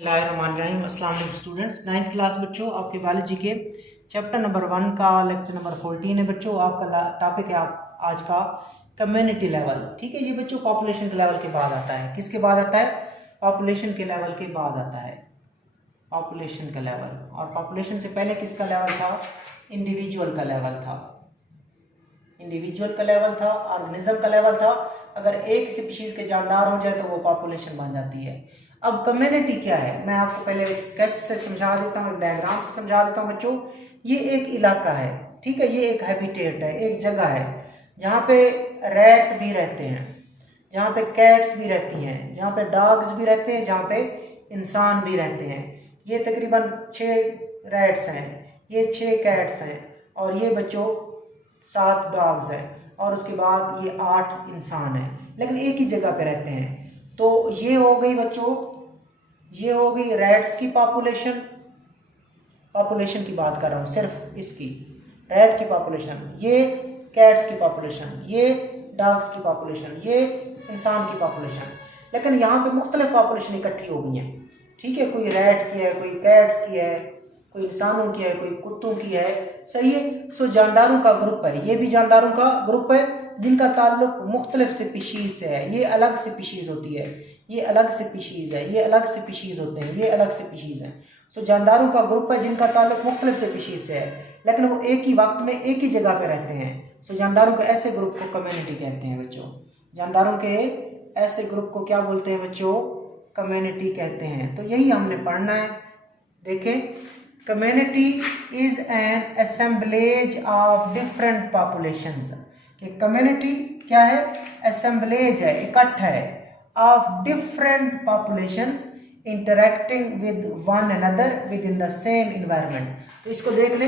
बिस्मिल्लाहिर्रहमानिर्रहीम। अस्सलाम वालेकुम स्टूडेंट्स। 9th क्लास बच्चों, आपके बायोलॉजी के चैप्टर नंबर 1 का लेक्चर नंबर 14 है बच्चों। आपका टॉपिक है आज का कम्युनिटी लेवल। ठीक है, ये बच्चों पॉपुलेशन के लेवल के बाद आता है। किसके बाद आता है? पॉपुलेशन के लेवल के बाद आता है, पॉपुलेशन का लेवल। और पॉपुलेशन से पहले किसका लेवल था? इंडिविजुअल का लेवल था, इंडिविजुअल का लेवल था, ऑर्गेनिज्म का लेवल था। अगर एक स्पीशीज के जानदार हो जाए तो वो पॉपुलेशन बन जाती है। अब कम्युनिटी क्या है, मैं आपको पहले एक स्केच से समझा देता हूँ, एक डायग्राम से समझा देता हूँ बच्चों। ये एक इलाका है, ठीक है, ये एक हैबिटेट है, एक जगह है जहाँ पे रैट भी रहते हैं, जहाँ पे कैट्स भी रहती हैं, जहाँ पे डॉग्स भी रहते हैं, जहाँ पे इंसान भी रहते हैं। ये तकरीबन 6 रैट्स हैं, ये 6 कैट्स हैं, और ये बच्चों 7 डॉग्स हैं, और उसके बाद ये 8 इंसान हैं, लेकिन एक ही जगह पे रहते हैं। तो ये हो गई बच्चों, ये हो गई रैट्स की पॉपुलेशन। पॉपुलेशन की बात कर रहा हूँ, सिर्फ इसकी, रैट की पॉपुलेशन, ये कैट्स की पॉपुलेशन, ये डॉग्स की पॉपुलेशन, ये इंसान की पॉपुलेशन। लेकिन यहाँ पे मुख्तलिफ पॉपुलेशन इकट्ठी हो गई हैं, ठीक है। कोई रैट की है, कोई कैट्स की है, कोई इंसानों की है, कोई कुत्तों की है, सही है। सो जानदारों का ग्रुप है, ये भी जानदारों का ग्रुप है जिनका ताल्लुक मुख्तलिफ स्पीशीज से है। ये अलग स्पीशीज होती है, ये अलग स्पीशीज है, ये अलग स्पीशीज होते हैं, ये अलग स्पीशीज हैं। सो जानदारों का ग्रुप है जिनका ताल्लुक मुख्तलिफ स्पीशीज से है, लेकिन वो एक ही वक्त में एक ही जगह पे रहते हैं। सो जानदारों के ऐसे ग्रुप को कम्युनिटी कहते हैं बच्चों। जानदारों के ऐसे ग्रुप को क्या बोलते हैं बच्चों? कम्युनिटी कहते हैं। तो यही हमने पढ़ना है। देखें, community is an assemblage of different populations. कि कम्युनिटी क्या है? असेंबलेज है, इकट्ठ है, of different populations interacting with one another within the same environment. तो इसको देख ले,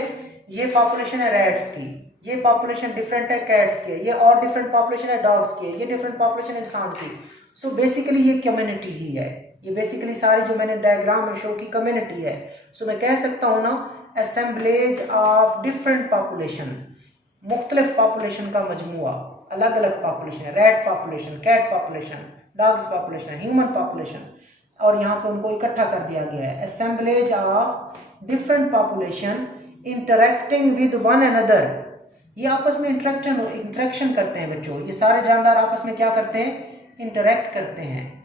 ये पॉपुलेशन है रैट्स की, ये पॉपुलेशन डिफरेंट है कैट्स की, ये और डिफरेंट पॉपुलेशन है डॉग्स की, ये डिफरेंट पॉपुलेशन है इंसान की। सो बेसिकली ये कम्युनिटी ही है, ये बेसिकली सारी जो मैंने डायग्राम में शो की कम्युनिटी है। सो मैं कह सकता हूँ ना, असेंबलेज ऑफ डिफरेंट पॉपुलेशन, मुख्तलिफ पॉपुलेशन का मजमुआ, अलग अलग पॉपुलेशन है, rat population, cat population, dogs population, human population, और यहाँ पे उनको इकट्ठा कर दिया गया है। Assemblage of different population interacting with one another, ये आपस में इंटरेक्शन करते हैं बच्चों। ये सारे जानदार आपस में क्या करते हैं? इंटरेक्ट करते हैं।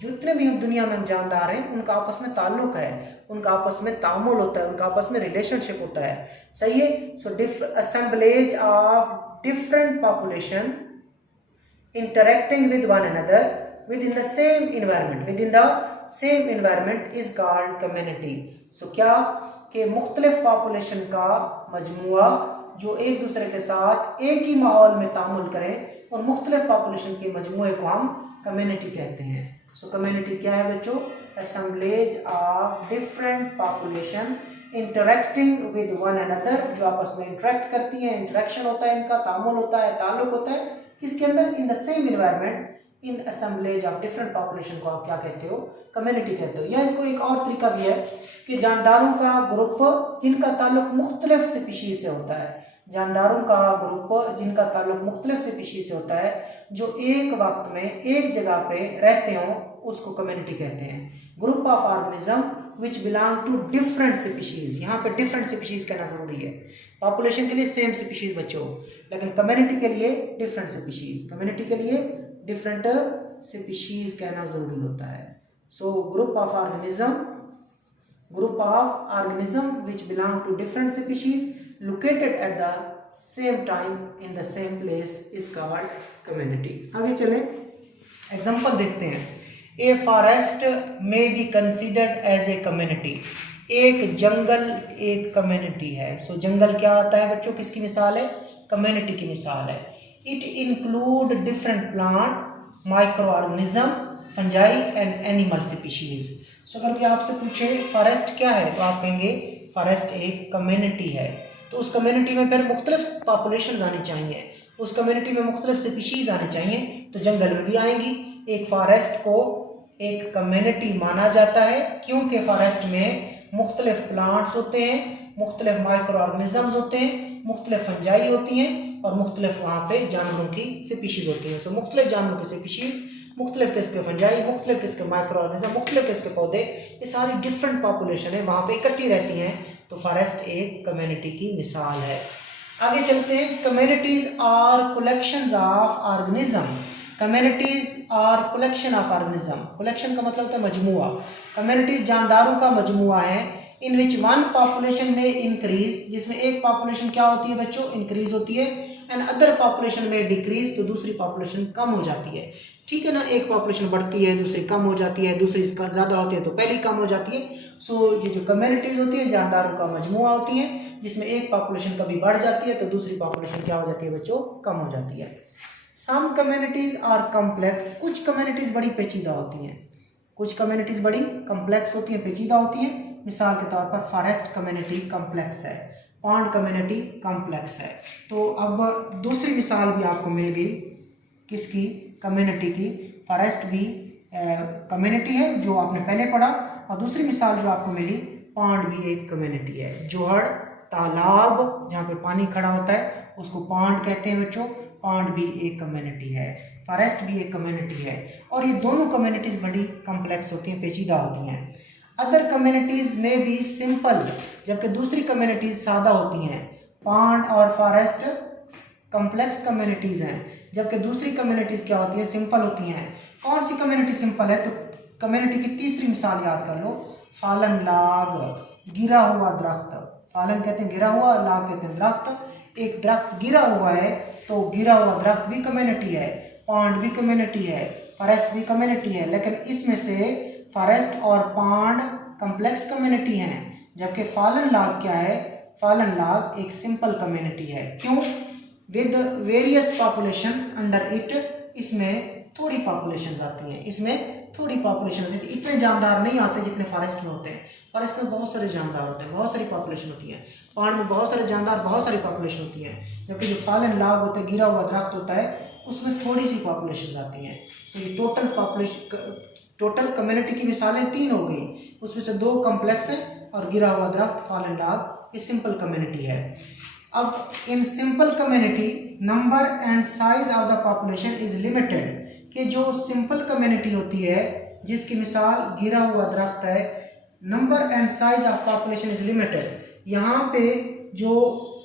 जितने भी हम दुनिया में हम जानदार हैं, उनका आपस में ताल्लुक है, उनका आपस में तामुल होता है, उनका आपस में रिलेशनशिप होता है, सही है। So assemblage of different population interacting with one another within the same environment, within the same environment is called community. सो क्या कि मुख्तलिफ पॉपुलेशन का मजमुआ जो एक दूसरे के साथ एक ही माहौल में तामुल करें, उन मुख्तलिफ पॉपुलेशन के मजमुए को हम कम्युनिटी कहते हैं। सो कम्युनिटी क्या है बच्चों? Assemblage of different population interacting with one another, जो आपस में इंटरेक्ट करती हैं, इंटरेक्शन होता है इनका, तामुल होता है, ताल्लुक होता है, किसके अंदर? इन the same environment, in assemblage of different population को आप क्या कहते हो? कम्युनिटी कहते हो। या इसको एक और तरीका भी है कि जानदारों का ग्रुप जिनका ताल्लुक मुख्तलिफ स्पीशीज से होता है, जानदारों का ग्रुप जिनका ताल्लुक मुख्तलिफ स्पीशीज से होता है, जो एक वक्त में एक जगह पे रहते हो, उसको कम्युनिटी कहते हैं। Group of organism which belong to different species, यहाँ पे डिफरेंट स्पीशीज कहना जरूरी है। पॉपुलेशन के लिए सेम स्पीशीज बच्चों, लेकिन कम्युनिटी के लिए डिफरेंट स्पीशीज, कम्युनिटी के लिए डिफरेंट स्पीशीज कहना जरूरी होता है। So group of organism which belong to different species located at the same time in the same place is called community। आगे चले, एग्जांपल देखते हैं। A forest may be considered as a community, एक जंगल एक कम्युनिटी है। सो जंगल क्या आता है बच्चों? किसकी मिसाल है? कम्युनिटी की मिसाल है। It include different plant, microorganism, fungi and animal species। सो अगर कोई आपसे पूछे फॉरेस्ट क्या है, तो आप कहेंगे फॉरेस्ट एक कम्युनिटी है। तो उस कम्युनिटी में फिर मुख्तलिफ पॉपुलेशन आनी चाहिए, उस कम्युनिटी में मुख्तलिफ स्पीशीज आनी चाहिए, तो जंगल में भी आएंगी। एक फॉरेस्ट को एक कम्युनिटी माना जाता है क्योंकि फॉरेस्ट में मुख्तलिफ प्लांट्स होते हैं, मुख्तलिफ माइक्रो ऑर्गेनिजम्स होते हैं, मुख्तलिफ फंजाई होती हैं, और मुख्तलिफ वहाँ पे जानवरों की स्पीशीज होती हैं। सो मुख्तलिफ जानवरों की स्पीशीज मुख्तलिफ किस्म के फंजाई, मुख्तलिफ किस्म के माइक्रो ऑर्गेनिज्म, मुख्तलिफ किस्म के पौधे, ये सारी डिफरेंट पॉपुलेशन है वहाँ पे इकट्ठी रहती हैं, तो फॉरेस्ट एक कम्युनिटी की मिसाल है। आगे चलते हैं। Communities are collections of organism. Communities are collection of organism. Collection का मतलब होता है मजमुआ। कम्युनिटीज जानदारों का मजमुआ है, इन विच वन पॉपुलेशन में इंक्रीज, जिसमें एक पॉपुलेशन क्या होती है बच्चों, इंक्रीज होती है, एंड अदर पॉपुलेशन में डिक्रीज, तो दूसरी पॉपुलेशन कम हो जाती है। ठीक है ना, एक पॉपुलेशन बढ़ती है, दूसरी कम हो जाती है, दूसरी इसका ज़्यादा होती है तो पहली कम हो जाती है। सो ये जो कम्युनिटीज होती है जानदारों का मजमुआ होती है, जिसमें एक पॉपुलेशन कभी बढ़ जाती है तो दूसरी पॉपुलेशन क्या हो जाती है बच्चों, कम हो जाती है। सम कम्युनिटीज आर कम्प्लेक्स। कुछ कम्युनिटीज बड़ी पेचीदा होती हैं, कुछ कम्युनिटीज बड़ी कम्प्लेक्स होती हैं, पेचीदा होती हैं। मिसाल के तौर पर फॉरेस्ट कम्युनिटी कम्प्लेक्स है, पॉन्ड कम्युनिटी कम्प्लेक्स है। तो अब दूसरी मिसाल भी आपको मिल गई, किसकी, कम्युनिटी की। फॉरेस्ट भी कम्युनिटी है जो आपने पहले पढ़ा, और दूसरी मिसाल जो आपको मिली, पॉन्ड भी एक कम्युनिटी है। जोहड़, तालाब जहाँ पे पानी खड़ा होता है उसको पॉन्ड कहते हैं बच्चों, पॉन्ड भी एक कम्युनिटी है, फॉरेस्ट भी एक कम्युनिटी है। और ये दोनों कम्युनिटीज बड़ी कम्प्लेक्स होती हैं, पेचीदा होती हैं। अदर कम्युनिटीज में भी सिंपल, जबकि दूसरी कम्युनिटीज सादा होती हैं। पॉन्ड और फॉरेस्ट कम्प्लेक्स कम्युनिटीज हैं, जबकि दूसरी कम्युनिटीज क्या होती है, सिंपल होती हैं। कौन सी कम्युनिटी सिंपल है, तो कम्युनिटी की तीसरी मिसाल याद कर लो, फालन लाग, गिरा हुआ दरख्त। फालन कहते हैं गिरा हुआ, लाग कहते हैं दरख्त। एक दरख्त गिरा हुआ है तो गिरा हुआ दरख्त भी कम्युनिटी है, पॉन्ड भी कम्युनिटी है, फॉरेस्ट भी कम्युनिटी है। लेकिन इसमें से फॉरेस्ट और पॉन्ड कम्प्लेक्स कम्युनिटी हैं, जबकि फालन लाग क्या है, फालन लाग एक सिंपल कम्युनिटी है। क्यों, with various population under it, इसमें थोड़ी पॉपुलेशन आती हैं, इसमें थोड़ी पॉपुलेशन आती है, इतने जानदार नहीं आते जितने फॉरेस्ट में होते हैं। फॉरेस्ट में बहुत सारे जानदार होते हैं, बहुत सारी पॉपुलेशन होती है, पहाड़ में बहुत सारे जानदार, बहुत सारी पॉपुलेशन होती है। जबकि जो फालन लाग होता है, गिरा हुआ दरख्त होता है, उसमें थोड़ी सी पॉपुलेशन आती हैं। सो ये टोटल पॉपुलेशन, टोटल कम्युनिटी की मिसालें 3 हो गई, उसमें से 2 कम्प्लेक्स हैं और गिरा हुआ दरख्त, फालन लाग, ये सिंपल कम्युनिटी है। अब in simple community number and size of the population is limited, कि जो सिंपल कम्युनिटी होती है जिसकी मिसाल गिरा हुआ दरख्त है, number and size of population is limited. यहाँ पे जो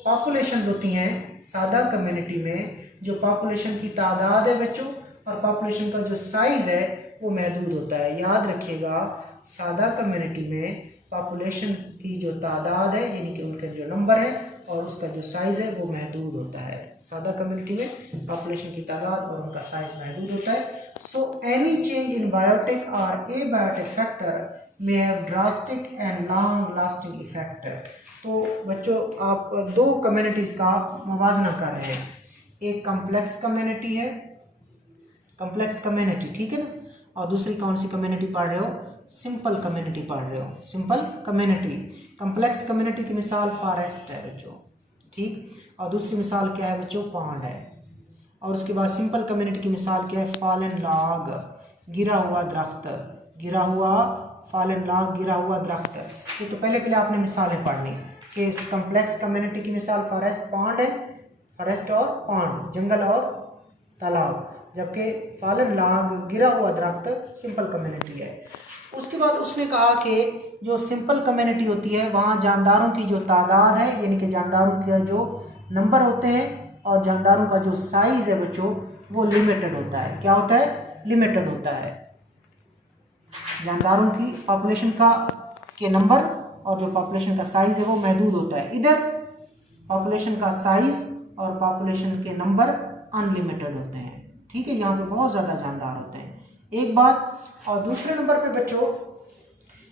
पॉपुलेशन होती हैं सादा कम्युनिटी में, जो पॉपुलेशन की तादाद है बच्चों और पॉपुलेशन का जो साइज है वो महदूद होता है। याद रखिएगा, सादा कम्युनिटी में पॉपुलेशन की जो तादाद है यानी कि उनका जो नंबर है और उसका जो साइज़ है वो महदूद होता है। सादा कम्युनिटी में पॉपुलेशन की तादाद और उनका साइज महदूद होता है। So any change in biotic और एबायोटिक फैक्टर में have drastic and long lasting effect. तो बच्चों आप 2 कम्युनिटीज़ का मुवाजना कर रहे हैं, एक कम्प्लेक्स कम्युनिटी है, कम्प्लेक्स कम्युनिटी, ठीक है ना, और दूसरी कौन सी कम्युनिटी पढ़ रहे हो, सिंपल कम्युनिटी पढ़ रहे हो, सिंपल कम्युनिटी। कम्प्लेक्स कम्युनिटी की मिसाल फॉरेस्ट है बच्चों, ठीक, और दूसरी मिसाल क्या है बच्चों, पॉन्ड है। और उसके बाद सिंपल कम्युनिटी की मिसाल क्या है, फालन लाग, गिरा हुआ दरख्त, गिरा हुआ, फालन लाग, गिरा हुआ दरख्त। ये तो पहले आपने मिसालें पढ़नी कि कम्प्लेक्स कम्युनिटी की मिसाल फॉरेस्ट, पॉन्ड है, फॉरेस्ट और पॉन्ड, जंगल और तालाब, जबकि फालन लाग, गिरा हुआ दरख्त सिंपल कम्युनिटी है। उसके बाद उसने कहा कि जो सिंपल कम्युनिटी होती है वहाँ जानदारों की जो तादाद है यानी कि जानदारों के जो नंबर होते हैं और जानदारों का जो साइज़ है बच्चों वो लिमिटेड होता है। क्या होता है, लिमिटेड होता है। जानदारों की पॉपुलेशन के नंबर और जो पॉपुलेशन का साइज़ है वो महदूद होता है। इधर पॉपुलेशन का साइज़ और पॉपुलेशन के नंबर अनलिमिटेड होते हैं, ठीक है, यहाँ पे बहुत ज़्यादा जानदार होते हैं, एक बात। और दूसरे नंबर पे बच्चों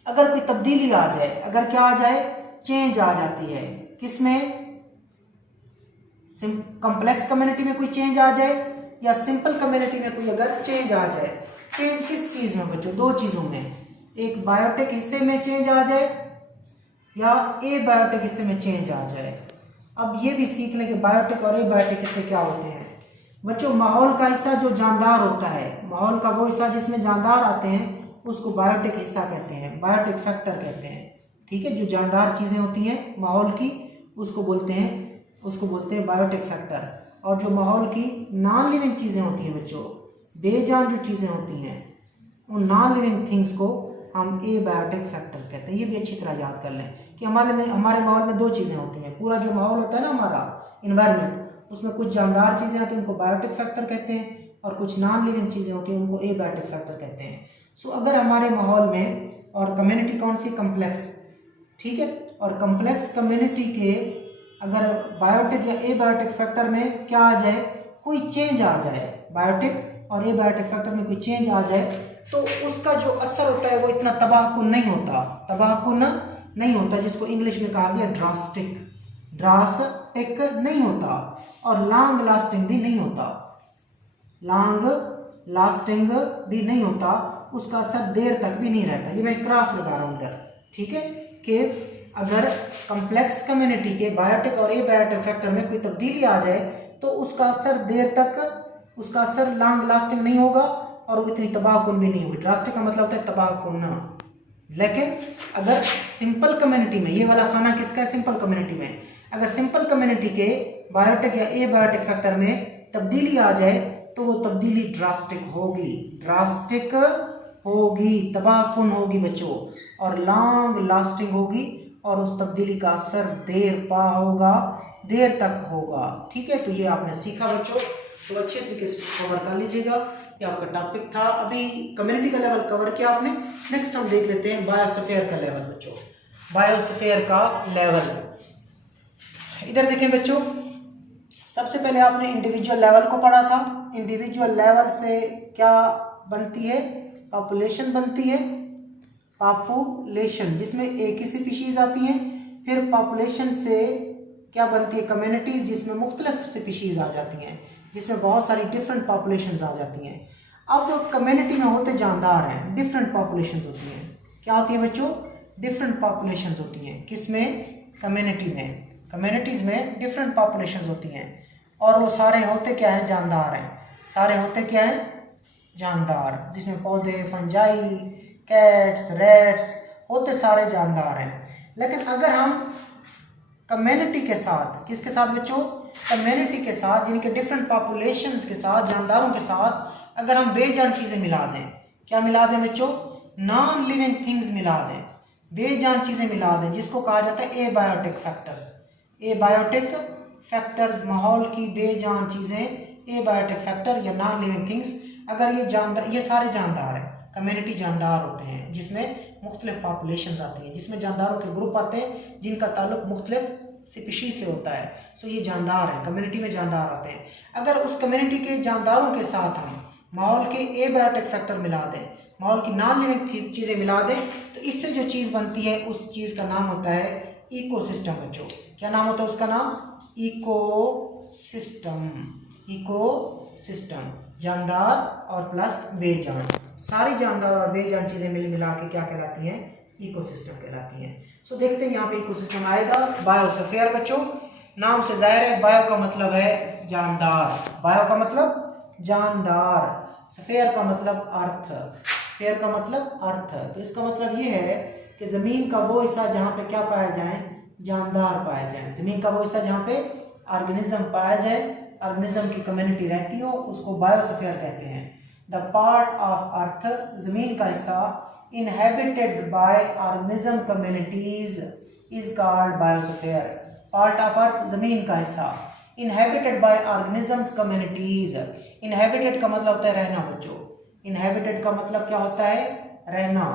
अगर कोई तब्दीली आ जाए, अगर क्या आ जाए, चेंज आ जाती है, किसमें, कम्प्लेक्स कम्युनिटी में कोई चेंज आ जाए या सिंपल कम्युनिटी में कोई अगर चेंज आ जाए। चेंज किस चीज़ में बच्चों, 2 चीज़ों में, एक बायोटिक हिस्से में चेंज आ जाए या एबायोटिक हिस्से में चेंज आ जाए। अब ये भी सीख लें कि बायोटिक और एबायोटिक हिस्से क्या होते हैं बच्चों। माहौल का हिस्सा जो जानदार होता है, माहौल का वो हिस्सा जिसमें जानदार आते हैं उसको बायोटिक हिस्सा कहते हैं, बायोटिक फैक्टर कहते हैं, ठीक है। जो जानदार चीज़ें होती हैं माहौल की उसको बोलते हैं बायोटिक फैक्टर। और जो माहौल की नॉन लिविंग चीज़ें होती हैं बच्चों, बेजान जो चीज़ें होती हैं उन नॉन लिविंग थिंग्स को हम एबायोटिक फैक्टर्स कहते हैं। ये भी अच्छी तरह याद कर लें कि हमारे माहौल में दो चीज़ें होती हैं। पूरा जो माहौल होता है ना हमारा इन्वायरमेंट, उसमें कुछ जानदार चीज़ें होती हैं उनको बायोटिक फैक्टर कहते हैं, और कुछ नॉन लिविंग चीज़ें होती हैं उनको एबायोटिक फैक्टर कहते हैं। सो अगर हमारे माहौल में, और कम्युनिटी कौन सी, कम्प्लेक्स, ठीक है, और कम्प्लेक्स कम्युनिटी के अगर बायोटिक या एबायोटिक फैक्टर में क्या आ जाए, कोई चेंज आ जाए, बायोटिक और एबायोटिक फैक्टर में कोई चेंज आ जाए, तो उसका जो असर होता है वो इतना तबाहकुन नहीं होता, तबाहकुन नहीं होता, जिसको इंग्लिश में कहा गया ड्रास्टिक, ड्रास्टिक नहीं होता, और लॉन्ग लास्टिंग भी नहीं होता, लॉन्ग लास्टिंग भी नहीं होता, उसका असर देर तक भी नहीं रहता। ये मैं क्रॉस लगा रहा हूँ इधर, ठीक है, कि अगर कम्प्लेक्स कम्युनिटी के बायोटिक और एबायोटिक फैक्टर में कोई तब्दीली आ जाए तो उसका असर देर तक, उसका असर लॉन्ग लास्टिंग नहीं होगा और वो इतनी तबाहकुन भी नहीं होगी। ड्रास्टिक का मतलब होता है तबाहकुन। लेकिन अगर सिंपल कम्युनिटी में, ये वाला खाना किसका है, सिंपल कम्युनिटी में, अगर सिंपल कम्युनिटी के बायोटिक या एबायोटिक फैक्टर में तब्दीली आ जाए तो वो तब्दीली ड्रास्टिक होगी, ड्रास्टिक होगी, तबाहकुन होगी बच्चों, और लॉन्ग लास्टिंग होगी, और उस तब्दीली का असर देर तक होगा, ठीक है। तो ये आपने सीखा बच्चों, तो अच्छे तरीके से कवर कर लीजिएगा। ये आपका टॉपिक था। अभी कम्युनिटी का लेवल कवर किया आपने। नेक्स्ट हम देख लेते हैं बायोस्फीयर का लेवल बच्चों, बायोस्फीयर का लेवल। इधर देखें बच्चों, सबसे पहले आपने इंडिविजुअल लेवल को पढ़ा था। इंडिविजुअल लेवल से क्या बनती है, पॉपुलेशन बनती है, पॉपुलेशन जिसमें एक ही स्पीशीज आती हैं। फिर पॉपुलेशन से क्या बनती है, कम्युनिटीज जिसमें मुख्तलिफ स्पीशीज आ जाती हैं, जिसमें बहुत सारी डिफरेंट पॉपुलेशंस आ जाती हैं। अब कम्युनिटी में होते जानदार हैं, डिफरेंट पॉपुलेशंस होती हैं। क्या होती है बच्चों, डिफरेंट पॉपुलेशंस होती हैं, किसमें, कम्युनिटी में, कम्युनिटीज में डिफरेंट पॉपुलेशंस होती हैं, और वो सारे होते क्या हैं, जानदार हैं, सारे होते क्या हैं, जानदार, जिसमें पौधे, फंजाई, कैट्स, रैट्स होते सारे जानदार हैं। लेकिन अगर हम कम्युनिटी के साथ, किसके साथ बच्चों, कम्युनिटी के साथ, यानी कि डिफरेंट पॉपुलेशंस के साथ, जानदारों के साथ अगर हम बेजान चीज़ें मिला दें, क्या मिला दें बच्चों, नॉन लिविंग थिंग्स मिला दें, बेजान चीज़ें मिला दें, जिसको कहा जाता है एबायोटिक फैक्टर्स। एबायोटिक फैक्टर्स, माहौल की बेजान चीज़ें, एबायोटिक फैक्टर या नॉन लिविंग थिंग्स, अगर ये सारे जानदार हैं, कम्युनिटी जानदार होते हैं, जिसमें मुख्तलिफ पॉपुलेशंस आती हैं, जिसमें जानदारों के ग्रुप आते हैं जिनका ताल्लुक मुख्तलिफ स्पीशीज से होता है। सो ये जानदार हैं, कम्युनिटी में जानदार आते हैं। अगर उस कम्युनिटी के जानदारों के साथ हम माहौल के एबायोटिक फैक्टर मिला दें, माहौल की नॉन लिविंग चीज़ें मिला दें, तो इससे जो चीज़ बनती है उस चीज़ का नाम होता है इकोसिस्टम बच्चों। क्या नाम होता है उसका नाम, इकोसिस्टम। इकोसिस्टम, जानदार और प्लस बेजान, सारी जानदार और बेजान चीज़ें मिला के क्या कहलाती हैं, इकोसिस्टम कहलाती हैं। सो देखते हैं यहाँ पे इकोसिस्टम आएगा, बायोस्फीयर बच्चों, नाम से जाहिर है, बायो का मतलब है जानदार, बायो का मतलब जानदार, स्फीयर का मतलब अर्थ, स्फीयर का मतलब अर्थ। तो इसका मतलब ये है कि ज़मीन का वो हिस्सा जहाँ पे क्या पाया जाए, जानदार पाया जाए, ज़मीन का वो हिस्सा जहाँ पे ऑर्गेनिज्म पाया जाए, ऑर्गेनिज्म की कम्युनिटी रहती हो, उसको बायोस्फीयर कहते हैं। द पार्ट ऑफ अर्थ, ज़मीन का हिस्सा, inhabited by organism communities is called biosphere। Part of अर्थ, जमीन का हिस्सा, inhabited by organisms communities, inhabited का मतलब होता है रहना बच्चों, inhabited का मतलब क्या होता है, रहना,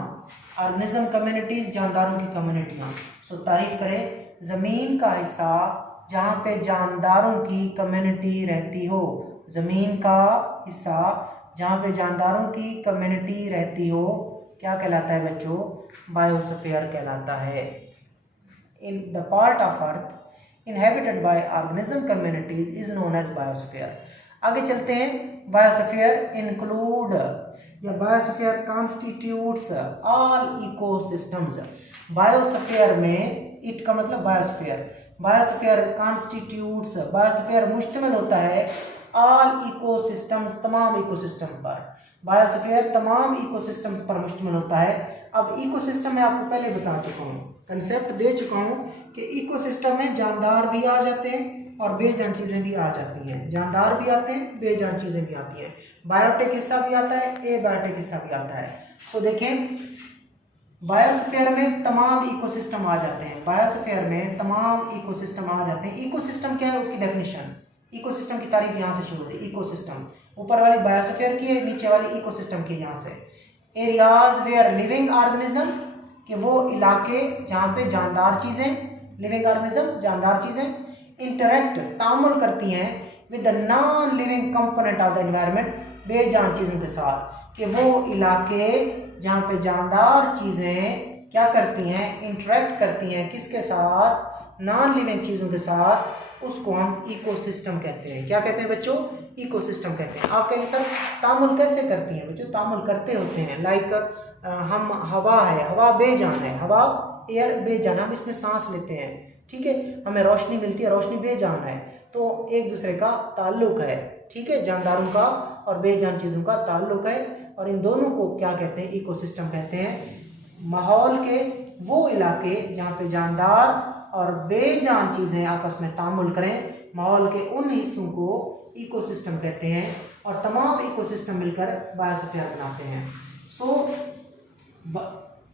organism communities जानदारों की कम्युनिटियाँ। सो तारीफ करें, जमीन का हिस्सा जहाँ पे जानदारों की कम्युनिटी रहती हो, जमीन का हिस्सा जहाँ पे जानदारों की कम्युनिटी रहती हो, क्या कहलाता है बच्चों, बायोस्फीयर कहलाता है। In the part of earth inhabited by organism communities is known as biosphere. आगे चलते हैं, बायोस्फीयर इंक्लूड या biosphere constitutes all ecosystems. Biosphere में, इट का मतलब बायोस्फीयर, बायोस्फीयर कॉन्स्टिट्यूट्स, बायोस्फीयर मुश्तमिल होता है ऑल इकोसिस्टम्स, तमाम इकोसिस्टम पर। बायोस्फीयर तमाम इकोसिस्टम्स पर मुश्तमिल होता है। अब इकोसिस्टम मैं आपको पहले बता चुका हूँ, कंसेप्ट दे चुका हूँ कि इकोसिस्टम में जानदार भी आ जाते हैं और बेजान चीज़ें भी आ जाती हैं, जानदार भी आते हैं, बेजान चीज़ें भी आती हैं। बायोटिक हिस्सा भी आता है, एबायोटिक हिस्सा भी आता है। सो देखें, बायोस्फीयर में तमाम इकोसिस्टम आ जाते हैं, बायोस्फीयर में तमाम इकोसिस्टम आ जाते हैं। इकोसिस्टम क्या है, उसकी डेफिनेशन, इकोसिस्टम की तारीफ यहाँ से शुरू हो रही है। इकोसिस्टम ऊपर वाली बायोस्फीयर की है, नीचे वाली इकोसिस्टम की यहाँ से। एरियाज वेयर लिविंग ऑर्गेनिज्म, कि वो इलाके जहाँ पे जानदार चीज़ें, लिविंग ऑर्गेनिज्म जानदार चीज़ें, इंटरेक्ट तामुल करती हैं with the non living component of the environment, बेजान चीज़ों के साथ, कि वो इलाके जहाँ पे जानदार चीज़ें क्या करती हैं, इंटरेक्ट करती हैं किसके साथ, नॉन लिविंग चीज़ों के साथ, उसको हम इकोसिस्टम कहते हैं। क्या कहते हैं बच्चों, इकोसिस्टम कहते हैं। आप कहेंगे सर तामुल कैसे करती हैं? बच्चों तामुल करते होते हैं, लाइक हम हवा है, हवा बेजान है, हवा एयर बेजान, हम इसमें सांस लेते हैं, ठीक है, हमें रोशनी मिलती है, रोशनी बेजान है, तो एक दूसरे का ताल्लुक है, ठीक है, जानदारों का और बेजान चीज़ों का ताल्लुक है, और इन दोनों को क्या कहते हैं, इकोसिस्टम कहते हैं। माहौल के वो इलाके जहाँ पे जानदार और बेजान चीज़ें आपस में तामुल करें, माहौल के उन हिस्सों को इकोसिस्टम कहते हैं, और तमाम इकोसिस्टम मिलकर बायोस्फीयर बनाते हैं। सो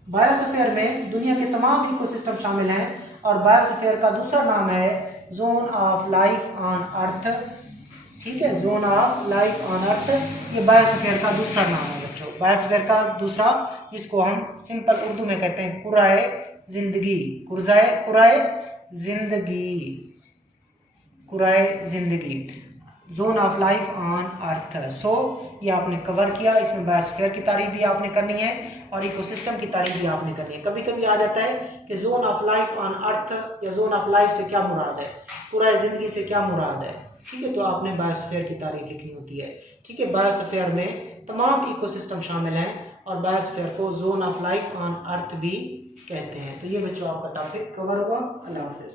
बायोस्फीयर में दुनिया के तमाम इकोसिस्टम शामिल हैं, और बायोस्फीयर का दूसरा नाम है जोन ऑफ लाइफ ऑन अर्थ, ठीक है, जोन ऑफ लाइफ ऑन अर्थ, ये बायोस्फीयर का दूसरा नाम है बच्चों। बायोस्फीयर का दूसरा, जिसको हम सिंपल उर्दू में कहते हैं कुराए जिंदगी, कुराए जिंदगी, कुराए जिंदगी, zone of life on earth. So ये आपने कवर किया, इसमें बायोस्फीयर की तारीफ भी आपने करनी है और इकोसिस्टम की तारीफ भी आपने करनी है। कभी कभी आ जाता है कि जोन ऑफ लाइफ ऑन अर्थ या जोन ऑफ लाइफ से क्या मुराद है, कुराए जिंदगी से क्या मुराद है, ठीक है, तो आपने बायोस्फीयर की तारीफ लिखनी होती है, ठीक है। बायोस्फीयर में तमाम इकोसिस्टम शामिल हैं, और बायोस्फीयर को जोन ऑफ लाइफ ऑन अर्थ भी कहते हैं। तो ये बच्चों आपका टॉपिक कवर हुआ। अल्लाह हाफिज़।